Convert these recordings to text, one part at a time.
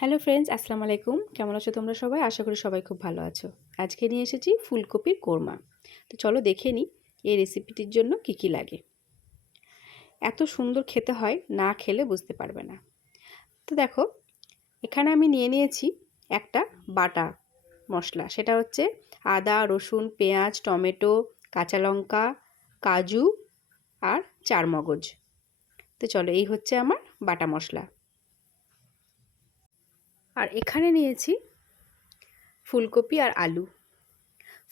Hello friends, আসসালামু আলাইকুম। কেমন আছো তোমরা সবাই? আশা করি সবাই খুব ভালো আছো। আজকে নিয়ে এসেছি ফুলকপির কোরমা। তো চলো দেখে নিই এই রেসিপিটির জন্য কি কি লাগে। এত সুন্দর খেতে হয়, না খেলে বুঝতে পারবে না। তো দেখো, এখানে আমি নিয়ে নিয়েছি একটা বাটা মশলা। সেটা হচ্ছে আদা, রসুন, পেঁয়াজ, টমেটো, কাঁচা লঙ্কা, কাজু আর চারমগজ। তো চলো, এই হচ্ছে আমার বাটা মশলা। আর এখানে নিয়েছি ফুলকপি আর আলু।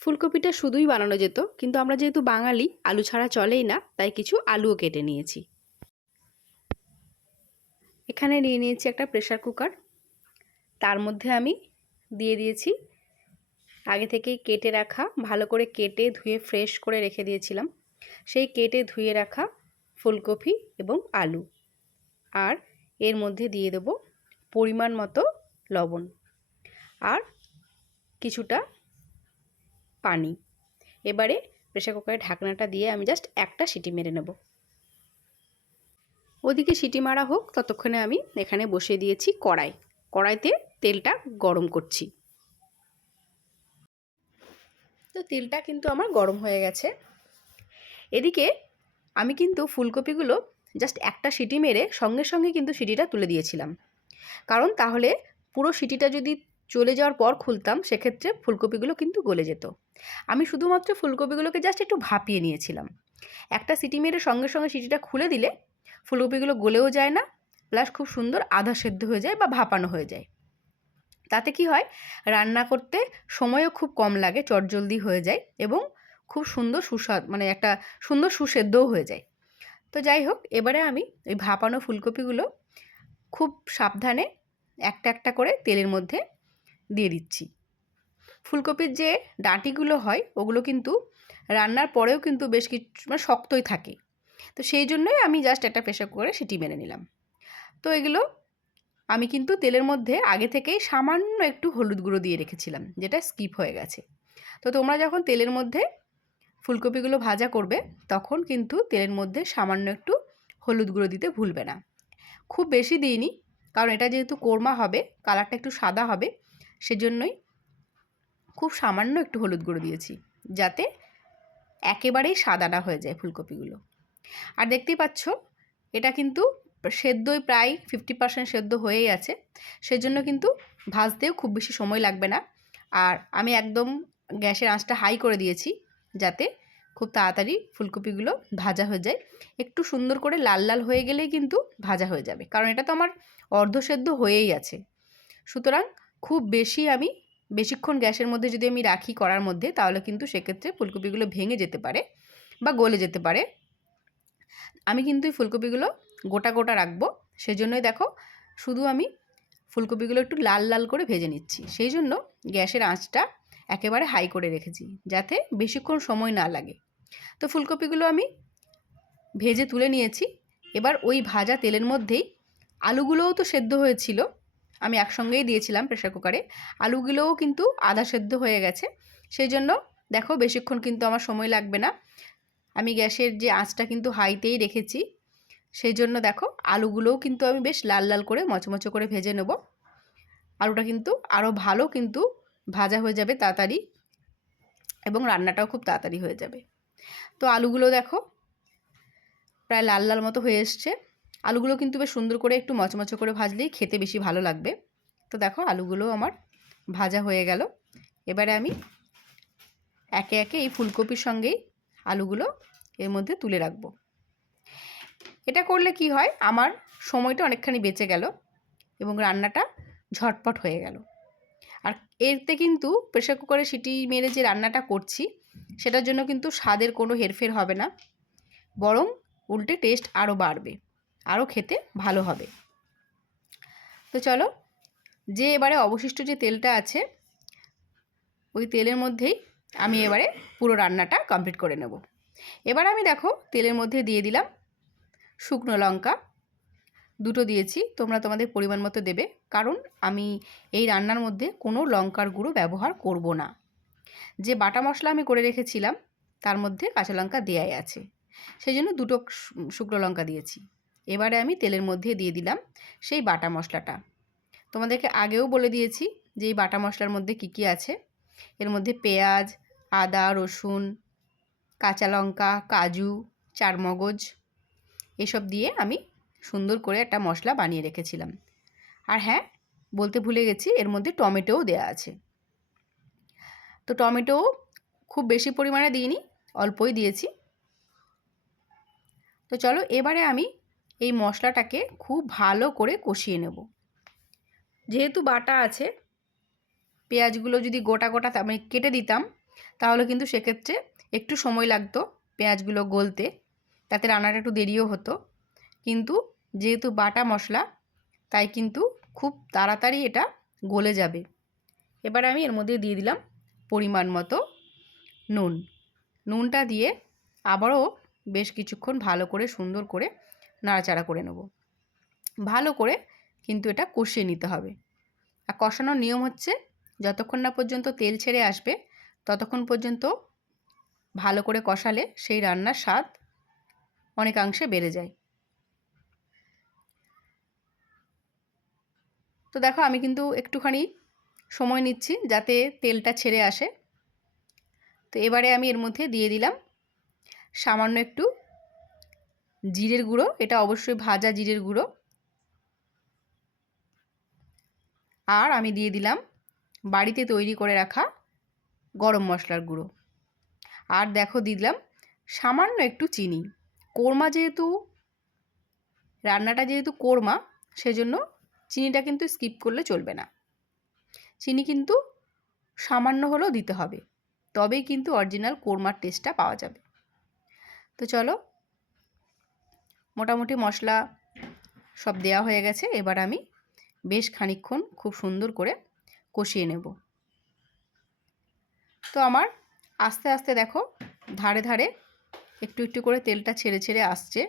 ফুলকপিটা শুধুই বানানো যেত, কিন্তু আমরা যেহেতু বাঙালি, আলু ছাড়া চলেই না, তাই কিছু আলুও কেটে নিয়েছি। এখানে নিয়ে নিয়েছি একটা প্রেসার কুকার। তার মধ্যে আমি দিয়ে দিয়েছি আগে থেকেই কেটে রাখা, ভালো করে কেটে ধুয়ে ফ্রেশ করে রেখে দিয়েছিলাম সেই কেটে ধুয়ে রাখা ফুলকপি এবং আলু। আর এর মধ্যে দিয়ে দেব পরিমাণ মতো লবণ আর কিছুটা পানি। এবারে প্রেসার কুকারের ঢাকনাটা দিয়ে আমি জাস্ট একটা সিটি মেরে নেব। ওদিকে সিটি মারা হোক, ততক্ষণে আমি এখানে বসিয়ে দিয়েছি কড়াইতে তেলটা গরম করছি। তো তেলটা কিন্তু আমার গরম হয়ে গেছে। এদিকে আমি কিন্তু ফুলকপিগুলো জাস্ট একটা সিটি মেরে সঙ্গে সঙ্গে কিন্তু সিটিটা তুলে দিয়েছিলাম, কারণ তাহলে পুরো সিটিটা যদি চলে যাওয়ার পর খুলতাম, সেক্ষেত্রে ফুলকপিগুলো কিন্তু গলে যেত। আমি শুধুমাত্র ফুলকপিগুলোকে জাস্ট একটু ভাপিয়ে নিয়েছিলাম। একটা সিটি মেরে সঙ্গে সঙ্গে সিটিটা খুলে দিলে ফুলকপিগুলো গলেও যায় না, প্লাস খুব সুন্দর আধা সেদ্ধ হয়ে যায় বা ভাপানো হয়ে যায়। তাতে কি হয়, রান্না করতে সময়ও খুব কম লাগে, চটজলদি হয়ে যায় এবং খুব সুন্দর সুস্বাদ, মানে একটা সুন্দর সুসেদ্ধও হয়ে যায়। তো যাই হোক, এবারে আমি ওই ভাপানো ফুলকপিগুলো খুব সাবধানে একটা একটা করে তেলের মধ্যে দিয়ে দিচ্ছি। ফুলকপির যে ডাঁটিগুলো হয়, ওগুলো কিন্তু রান্নার পরেও কিন্তু বেশ কিছু মানে শক্তই থাকে। তো সেই জন্যই আমি জাস্ট একটা প্রেসার কুকারে সিটি মেরে নিলাম। তো এগুলো আমি কিন্তু তেলের মধ্যে আগে থেকেই সামান্য একটু হলুদ গুঁড়ো দিয়ে রেখেছিলাম, যেটা স্কিপ হয়ে গেছে। তো তোমরা যখন তেলের মধ্যে ফুলকপিগুলো ভাজা করবে, তখন কিন্তু তেলের মধ্যে সামান্য একটু হলুদ গুঁড়ো দিতে ভুলবে না। খুব বেশি দিইনি, কারণ এটা যেহেতু কোরমা হবে, কালারটা একটু সাদা হবে, সেজন্যই খুব সামান্য একটু হলুদ গুঁড়ো দিয়েছি, যাতে একেবারেই সাদা না হয়ে যায় ফুলকপিগুলো। আর দেখতেই পাচ্ছ, এটা কিন্তু সেদ্ধই প্রায় 50% সেদ্ধ হয়েই আছে, সেজন্য কিন্তু ভাজতেও খুব বেশি সময় লাগবে না। আর আমি একদম গ্যাসের আঁচটা হাই করে দিয়েছি, যাতে খুব তাড়াতাড়ি ফুলকপিগুলো ভাজা হয়ে যায়। একটু সুন্দর করে লাল লাল হয়ে গেলেই কিন্তু ভাজা হয়ে যাবে, কারণ এটা তো আমার অর্ধসেদ্ধ হয়েই আছে। সুতরাং খুব বেশিক্ষণ গ্যাসের মধ্যে যদি আমি রাখি কড়ার মধ্যে, তাহলে কিন্তু সেক্ষেত্রে ফুলকপিগুলো ভেঙে যেতে পারে বা গলে যেতে পারে। আমি কিন্তু এই ফুলকপিগুলো গোটা গোটা রাখবো, সেজন্যই দেখো শুধু আমি ফুলকপিগুলো একটু লাল লাল করে ভেজে নিচ্ছি। সেই জন্য গ্যাসের আঁচটা একেবারে হাই করে রেখেছি, যাতে বেশিক্ষণ সময় না লাগে। তো ফুলকপিগুলো আমি ভেজে তুলে নিয়েছি। এবার ওই ভাজা তেলের মধ্যেই আলুগুলোও তো সেদ্ধ হয়েছিল, আমি একসঙ্গেই দিয়েছিলাম প্রেসার কুকারে। আলুগুলোও কিন্তু আধা সেদ্ধ হয়ে গেছে, সেই জন্য দেখো বেশিক্ষণ কিন্তু আমার সময় লাগবে না। আমি গ্যাসের যে আঁচটা কিন্তু হাইতেই রেখেছি, সেই জন্য দেখো আলুগুলোও কিন্তু আমি বেশ লাল লাল করে মচমচো করে ভেজে নেব। আলুটা কিন্তু আরও ভালো কিন্তু ভাজা হয়ে যাবে তাড়াতাড়ি, এবং রান্নাটাও খুব তাড়াতাড়ি হয়ে যাবে। তো আলুগুলো দেখো প্রায় লাল লাল মতো হয়ে এসছে। আলুগুলো কিন্তু বেশ সুন্দর করে একটু মচমচো করে ভাজলেই খেতে বেশি ভালো লাগবে। তো দেখো আলুগুলো আমার ভাজা হয়ে গেল। এবারে আমি একে একে এই ফুলকপির সঙ্গেই আলুগুলো এর মধ্যে তুলে রাখবো। এটা করলে কি হয়, আমার সময়টা অনেকখানি বেঁচে গেল এবং রান্নাটা ঝটপট হয়ে গেল। আর এতে কিন্তু প্রেসার কুকারে সিটি মেরে যে রান্নাটা করছি, সেটার জন্য কিন্তু স্বাদের কোনো হেরফের হবে না, বরং উল্টে টেস্ট আরও বাড়বে, আরও খেতে ভালো হবে। তো চলো, যে এবারে অবশিষ্ট যে তেলটা আছে, ওই তেলের মধ্যেই আমি এবারে পুরো রান্নাটা কমপ্লিট করে নেব। এবার আমি দেখো তেলের মধ্যে দিয়ে দিলাম শুকনো লঙ্কা, দুটো দিয়েছি, তোমরা তোমাদের পরিমাণ মতো দেবে, কারণ আমি এই রান্নার মধ্যে কোনো লঙ্কার গুঁড়ো ব্যবহার করব না। যে বাটা মশলা আমি করে রেখেছিলাম, তার মধ্যে কাঁচা লঙ্কা দেয়াই আছে, সেই জন্য দুটো শুকনো লঙ্কা দিয়েছি। এবারে আমি তেলের মধ্যে দিয়ে দিলাম সেই বাটা মশলাটা, তোমাদেরকে আগেও বলে দিয়েছি যে এই বাটা মশলার মধ্যে কী কী আছে। এর মধ্যে পেঁয়াজ, আদা, রসুন, কাঁচা লঙ্কা, কাজু, চারমগজ এসব দিয়ে আমি সুন্দর করে একটা মশলা বানিয়ে রেখেছিলাম। আর হ্যাঁ, বলতে ভুলে গেছি, এর মধ্যে টমেটোও দেওয়া আছে। তো টমেটোও খুব বেশি পরিমাণে দিইনি, অল্পই দিয়েছি। তো চলো এবারে আমি এই মশলাটাকে খুব ভালো করে কষিয়ে নেব। যেহেতু বাটা আছে, পেঁয়াজগুলো যদি গোটা গোটা আমি কেটে দিতাম তাহলে কিন্তু সেক্ষেত্রে একটু সময় লাগতো পেঁয়াজগুলো গলতে, তাতে রান্নাটা একটু দেরিও হতো। কিন্তু যেহেতু বাটা মশলা, তাই কিন্তু খুব তাড়াতাড়ি এটা গলে যাবে। এবার আমি এর মধ্যে দিয়ে দিলাম পরিমাণ মতো নুন। নুনটা দিয়ে আবারও বেশ কিছুক্ষণ ভালো করে সুন্দর করে নাড়াচাড়া করে নেব। ভালো করে কিন্তু এটা কষিয়ে নিতে হবে। আর কষানোর নিয়ম হচ্ছে, যতক্ষণ না পর্যন্ত তেল ছেড়ে আসবে ততক্ষণ পর্যন্ত ভালো করে কষালে সেই রান্নার স্বাদ অনেকাংশে বেড়ে যায়। তো দেখো আমি কিন্তু একটুখানি সময় নিচ্ছি যাতে তেলটা ছেড়ে আসে। তো এবারে আমি এর মধ্যে দিয়ে দিলাম সামান্য একটু জিরের গুঁড়ো, এটা অবশ্যই ভাজা জিরের গুঁড়ো। আর আমি দিয়ে দিলাম বাড়িতে তৈরি করে রাখা গরম মশলার গুঁড়ো। আর দেখো দিলাম সামান্য একটু চিনি। কোরমা যেহেতু, রান্নাটা যেহেতু কোরমা, সেজন্য চিনিটা কিন্তু স্কিপ করলে চলবে না। চিনি কিন্তু সামান্য হলেও দিতে হবে, তবেই কিন্তু অরিজিনাল কোরমার টেস্টটা পাওয়া যাবে। তো চলো, মোটামুটি মশলা সব দেওয়া হয়ে গেছে। এবার আমি বেশ খানিকক্ষণ খুব সুন্দর করে কষিয়ে নেব। তো আমার আস্তে আস্তে দেখো ধারে ধারে একটু একটু করে তেলটা ছেড়ে ছেড়ে আসছে।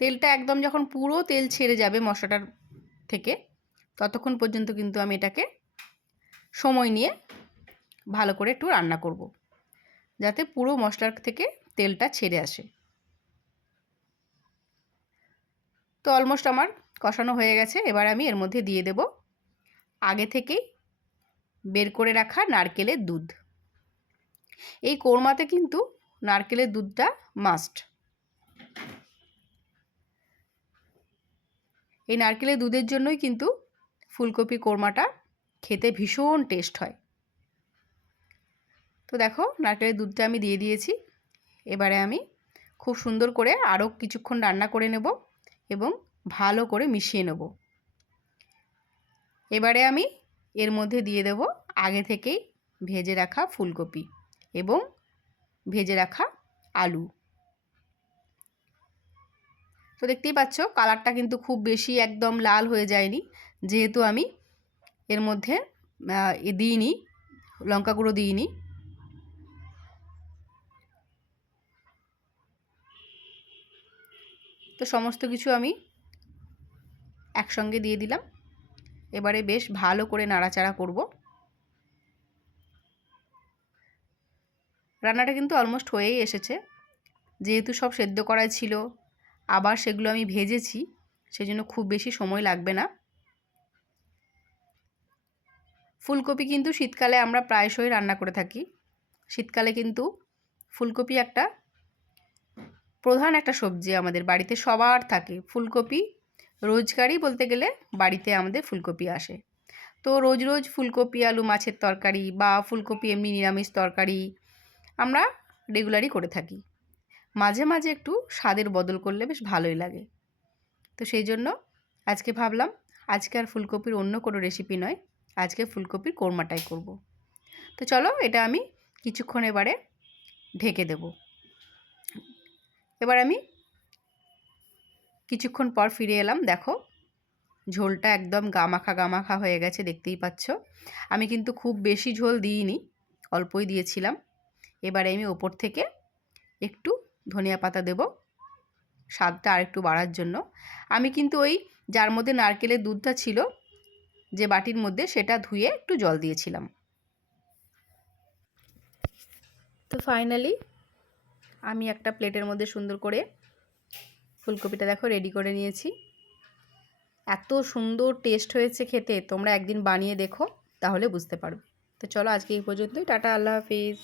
তেলটা একদম যখন পুরো তেল ছেড়ে যাবে মশলাটার থেকে, ততক্ষণ পর্যন্ত কিন্তু আমি এটাকে সময় নিয়ে ভালো করে একটু রান্না করব, যাতে পুরো মশলার থেকে তেলটা ছেড়ে আসে। তো অলমোস্ট আমার কষানো হয়ে গেছে। এবার আমি এর মধ্যে দিয়ে দেব আগে থেকেই বের করে রাখা নারকেলের দুধ। এই কোরমাতে কিন্তু নারকেলের দুধটা মাস্ট। এই নারকেলের দুধের জন্যই কিন্তু ফুলকপি কোরমাটা খেতে ভীষণ টেস্ট হয়। তো দেখো নারকেলের দুধটা আমি দিয়ে দিয়েছি। এবারে আমি খুব সুন্দর করে আরও কিছুক্ষণ রান্না করে নেব এবং ভালো করে মিশিয়ে নেব। এবারে আমি এর মধ্যে দিয়ে দেব আগে থেকেই ভেজে রাখা ফুলকপি এবং ভেজে রাখা আলু। তো দেখতেই পাচ্ছ কালারটা কিন্তু খুব বেশি একদম লাল হয়ে যায়নি, যেহেতু আমি এর মধ্যে দিইনি, লঙ্কা গুঁড়ো দিইনি। তো সমস্ত কিছু আমি একসঙ্গে দিয়ে দিলাম। এবারে বেশ ভালো করে নাড়াচাড়া করব। রান্নাটা কিন্তু অলমোস্ট হয়েই এসেছে। যেহেতু সব সেদ্ধ করা ছিল, আবার সেগুলো আমি ভেজেছি, সেজন্য খুব বেশি সময় লাগবে না। ফুলকপি কিন্তু শীতকালে আমরা প্রায়শই রান্না করে থাকি। শীতকালে কিন্তু ফুলকপি একটা প্রধান একটা সবজি আমাদের বাড়িতে সবার থাকে। ফুলকপি রোজকারই বলতে গেলে বাড়িতে আমাদের ফুলকপি আসে। তো রোজ রোজ ফুলকপি আলু মাছের তরকারি বা ফুলকপি এমনি নিরামিষ তরকারি আমরা রেগুলারই করে থাকি। মাঝে মাঝে একটু স্বাদের বদল করলে বেশ ভালোই লাগে। তো সেই জন্য আজকে ভাবলাম আজকে আর ফুলকপির অন্য কোনো রেসিপি নয়, আজকে ফুলকপির কোরমাটাই করব। তো চলো এটা আমি কিছুক্ষণ এবারে ঢেকে দেব। এবার আমি কিছুক্ষণ পর ফিরে এলাম। দেখো ঝোলটা একদম গামাখা গামাখা হয়ে গেছে, দেখতেই পাচ্ছ। আমি কিন্তু খুব বেশি ঝোল দিইনি, অল্পই দিয়েছিলাম। এবারে আমি ওপর থেকে একটু ধনিয়া পাতা দেব স্বাদটা আর একটু বাড়ার জন্য। আমি কিন্তু ওই যার মধ্যে নারকেলের দুধটা ছিল যে বাটির মধ্যে, সেটা ধুয়ে একটু জল দিয়েছিলাম। তো ফাইনালি আমি একটা প্লেটের মধ্যে সুন্দর করে ফুলকপিটা দেখো রেডি করে নিয়েছি। এত সুন্দর টেস্ট হয়েছে খেতে, তোমরা একদিন বানিয়ে দেখো, তাহলে বুঝতে পারবে। তো চলো আজকে এই পর্যন্তই, টাটা, আল্লাহ হাফিজ।